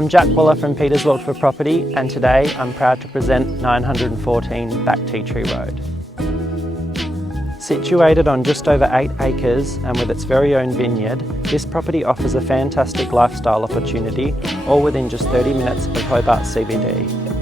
I'm Jack Waller from Peters Wiltford Property, and today I'm proud to present 914 Back Tea Tree Road. Situated on just over 8 acres and with its very own vineyard, this property offers a fantastic lifestyle opportunity, all within just 30 minutes of Hobart CBD.